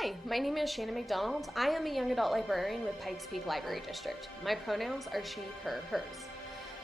Hi, my name is Shannon McDonald. I am a young adult librarian with Pikes Peak Library District. My pronouns are she, her, hers.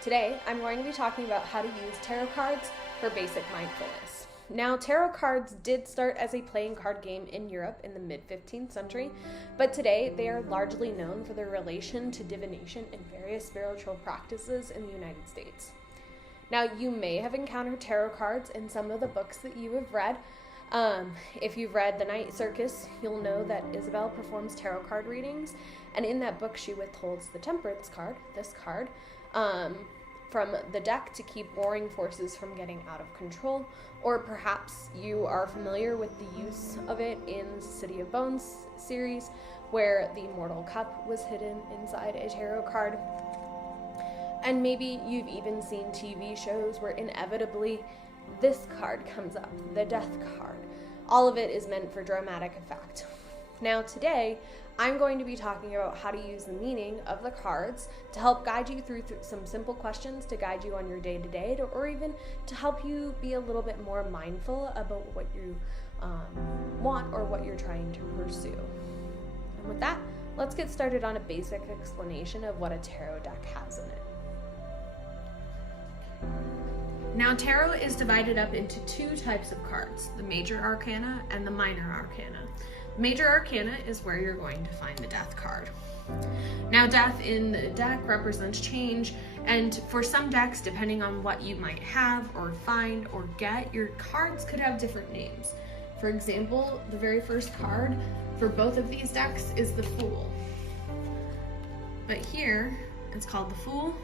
Today, I'm going to be talking about how to use tarot cards for basic mindfulness. Now, tarot cards did start as a playing card game in Europe in the mid-15th century, but today they are largely known for their relation to divination and various spiritual practices in the United States. Now, you may have encountered tarot cards in some of the books that you have read. If you've read The Night Circus, you'll know that Isabel performs tarot card readings, and in that book she withholds the Temperance card, this card, from the deck to keep warring forces from getting out of control. Or perhaps you are familiar with the use of it in the City of Bones series, where the Mortal Cup was hidden inside a tarot card. And maybe you've even seen TV shows where inevitably this card comes up, the Death card. All of it is meant for dramatic effect. Now today, I'm going to be talking about how to use the meaning of the cards to help guide you through some simple questions to guide you on your day-to-day, or even to help you be a little bit more mindful about what you want or what you're trying to pursue. And with that, let's get started on a basic explanation of what a tarot deck has in it. Now, tarot is divided up into two types of cards, the major arcana and the minor arcana. Major arcana is where you're going to find the Death card. Now, death in the deck represents change, and for some decks, depending on what you might have or find or get, your cards could have different names. For example, the very first card for both of these decks is the Fool. But here, it's called the Fool,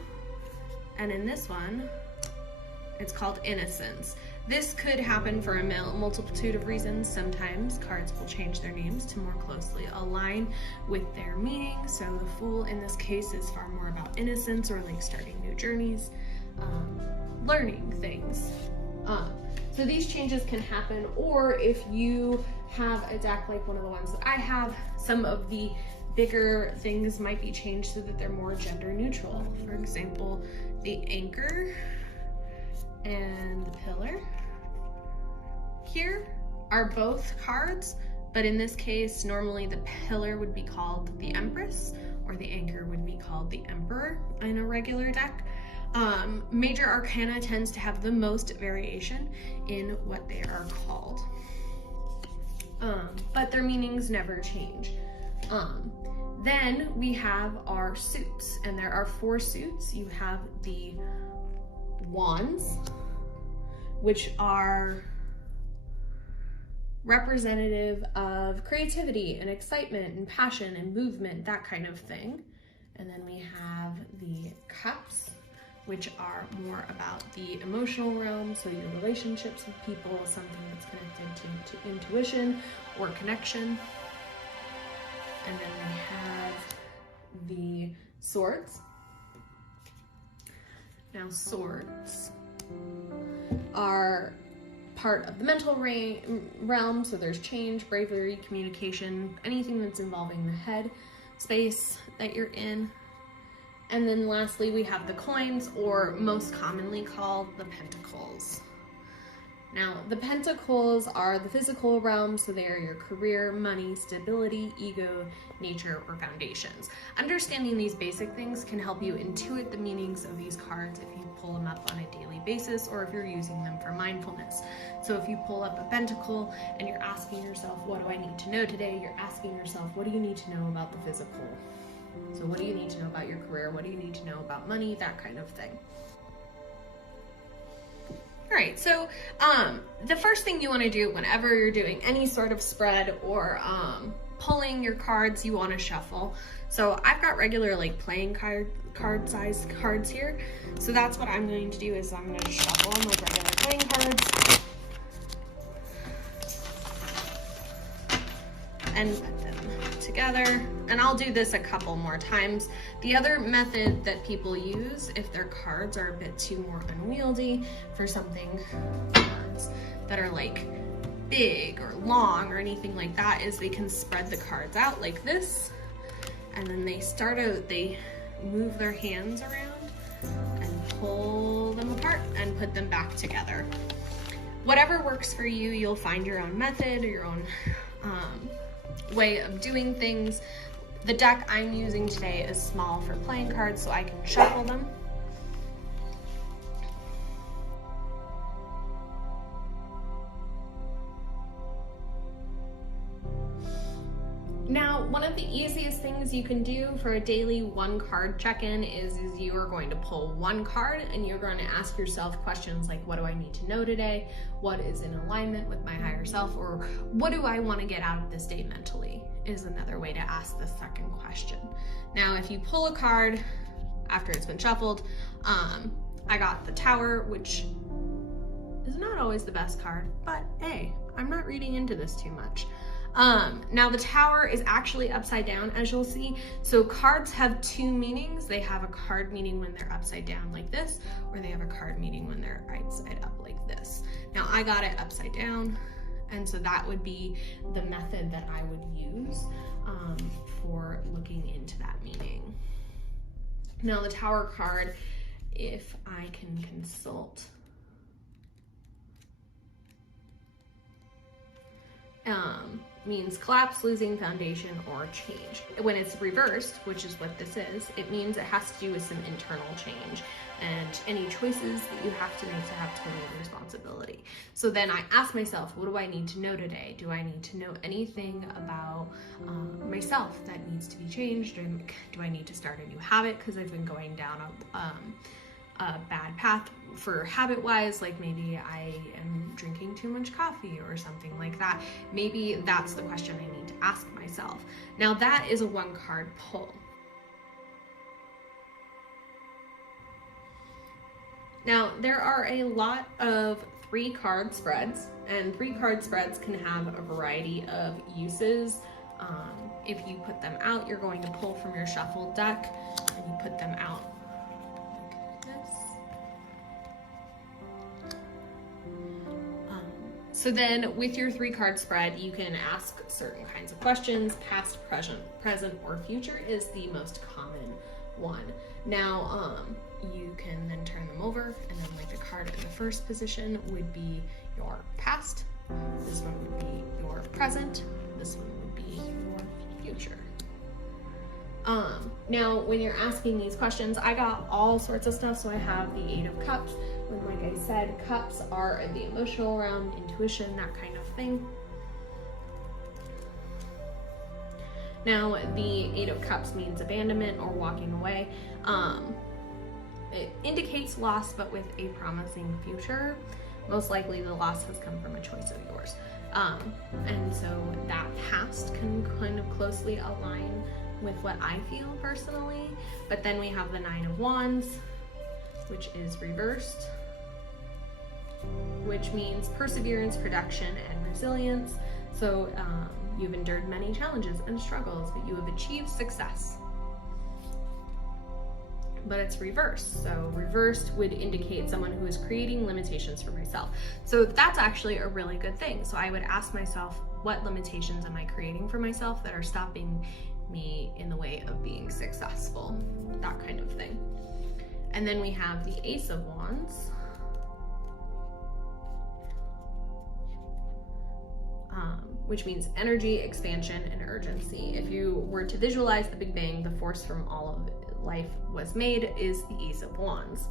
and in this one, it's called Innocence. This could happen for a multitude of reasons. Sometimes cards will change their names to more closely align with their meaning. So the Fool in this case is far more about innocence, or like starting new journeys, learning things. So these changes can happen, or if you have a deck like one of the ones that I have, some of the bigger things might be changed so that they're more gender neutral. For example, the Anchor and the Pillar here are both cards, but in this case, normally the Pillar would be called the Empress, or the Anchor would be called the Emperor in a regular deck. Major arcana tends to have the most variation in what they are called, but their meanings never change. Then we have our suits, and there are 4 suits. You have the Wands, which are representative of creativity and excitement and passion and movement, that kind of thing. And then we have the Cups, which are more about the emotional realm, so your relationships with people, something that's connected to intuition or connection. And then we have the Swords. Now, swords are part of the mental realm, so there's change, bravery, communication, anything that's involving the head space that you're in. And then lastly, we have the Coins, or most commonly called the Pentacles. Now, the Pentacles are the physical realm, so they are your career, money, stability, ego, nature, or foundations. Understanding these basic things can help you intuit the meanings of these cards if you pull them up on a daily basis, or if you're using them for mindfulness. So if you pull up a Pentacle and you're asking yourself, what do I need to know today? You're asking yourself, what do you need to know about the physical? So what do you need to know about your career? What do you need to know about money? That kind of thing. All right, so the first thing you want to do whenever you're doing any sort of spread or pulling your cards, you want to shuffle. So I've got regular like playing card size cards here. So that's what I'm going to do, is I'm going to shuffle them like regular playing cards and put them together. And I'll do this a couple more times. The other method that people use if their cards are a bit too more unwieldy for something cards that are like big or long or anything like that, is they can spread the cards out like this, and then they move their hands around and pull them apart and put them back together. Whatever works for you, you'll find your own method or your own way of doing things. The deck I'm using today is small for playing cards, so I can shuffle them. Now, one of the easiest things you can do for a daily one card check-in is you are going to pull one card and you're going to ask yourself questions like, what do I need to know today? What is in alignment with my higher self? Or what do I want to get out of this day mentally is another way to ask the second question. Now, if you pull a card after it's been shuffled, I got the Tower, which is not always the best card, but hey, I'm not reading into this too much. Now the Tower is actually upside down, as you'll see. So cards have two meanings. They have a card meaning when they're upside down like this, or they have a card meaning when they're right side up like this. Now I got it upside down, and so that would be the method that I would use for looking into that meaning. Now the Tower card, if I can consult, means collapse, losing foundation, or change. When it's reversed, which is what this is, it means it has to do with some internal change and any choices that you have to make to have total responsibility. So then I ask myself, what do I need to know today? Do I need to know anything about myself that needs to be changed? Or do I need to start a new habit because I've been going down a bad path for habit-wise, like maybe I am drinking too much coffee or something like that. Maybe that's the question I need to ask myself. Now that is a one card pull. Now there are a lot of 3-card spreads, and 3-card spreads can have a variety of uses. If you put them out, you're going to pull from your shuffled deck and you put them out. So then with your 3-card spread, you can ask certain kinds of questions. Past, present, or future is the most common one. Now, you can then turn them over, and then like the card in the first position would be your past. This one would be your present. This one would be your future. Now, when you're asking these questions, I got all sorts of stuff. So I have the 8 of Cups. When, like I said, cups are in the emotional realm, intuition, that kind of thing. Now, the 8 of Cups means abandonment or walking away. It indicates loss, but with a promising future. Most likely the loss has come from a choice of yours. And so that past can kind of closely align with what I feel personally. But then we have the 9 of Wands, which is reversed, which means perseverance, production, and resilience. So you've endured many challenges and struggles, but you have achieved success. But it's reversed. So reversed would indicate someone who is creating limitations for myself. So that's actually a really good thing. So I would ask myself, what limitations am I creating for myself that are stopping me in the way of being successful? That kind of thing. And then we have the Ace of Wands, which means energy, expansion, and urgency. If you were to visualize the Big Bang, the force from all of life was made, is the Ace of Wands.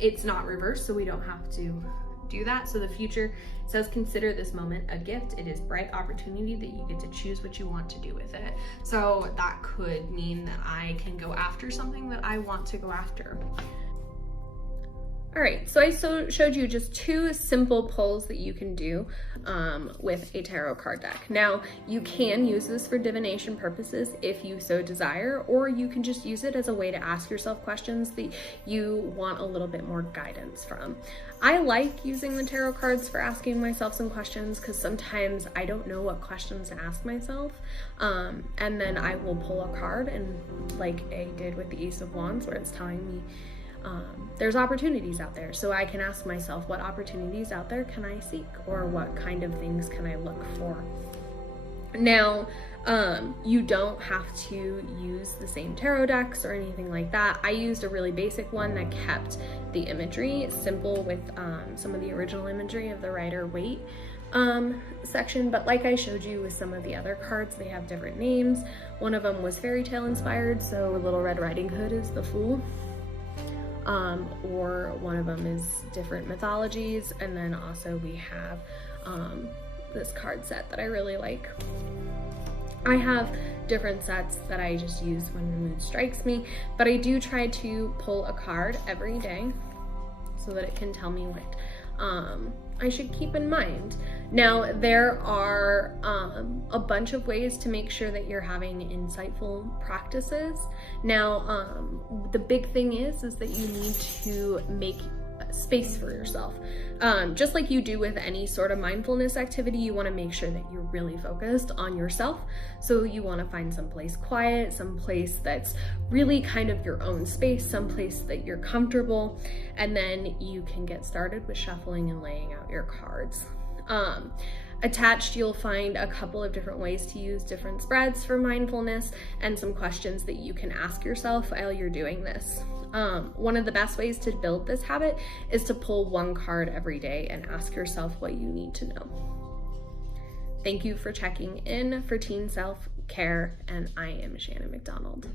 It's not reversed, so we don't have to do that. So the future says, consider this moment a gift. It is bright opportunity that you get to choose what you want to do with it. So that could mean that I can go after something that I want to go after. All right, so I showed you just 2 simple pulls that you can do with a tarot card deck. Now, you can use this for divination purposes if you so desire, or you can just use it as a way to ask yourself questions that you want a little bit more guidance from. I like using the tarot cards for asking myself some questions because sometimes I don't know what questions to ask myself. And then I will pull a card, and like I did with the Ace of Wands, where it's telling me there's opportunities out there. So I can ask myself, what opportunities out there can I seek, or what kind of things can I look for? Now, you don't have to use the same tarot decks or anything like that. I used a really basic one that kept the imagery simple with some of the original imagery of the Rider-Waite section, but like I showed you with some of the other cards, they have different names. One of them was fairy tale inspired, so Little Red Riding Hood is the Fool. Or one of them is different mythologies, and then also we have this card set that I really like. I have different sets that I just use when the mood strikes me, but I do try to pull a card every day so that it can tell me what I should keep in mind. Now, there are a bunch of ways to make sure that you're having insightful practices. Now, the big thing is that you need to make space for yourself. Just like you do with any sort of mindfulness activity, you want to make sure that you're really focused on yourself. So you want to find someplace quiet, someplace that's really kind of your own space, someplace that you're comfortable, and then you can get started with shuffling and laying out your cards. Attached, you'll find a couple of different ways to use different spreads for mindfulness and some questions that you can ask yourself while you're doing this. One of the best ways to build this habit is to pull one card every day and ask yourself what you need to know. Thank you for checking in for Teen Self-Care, and I am Shannon McDonald.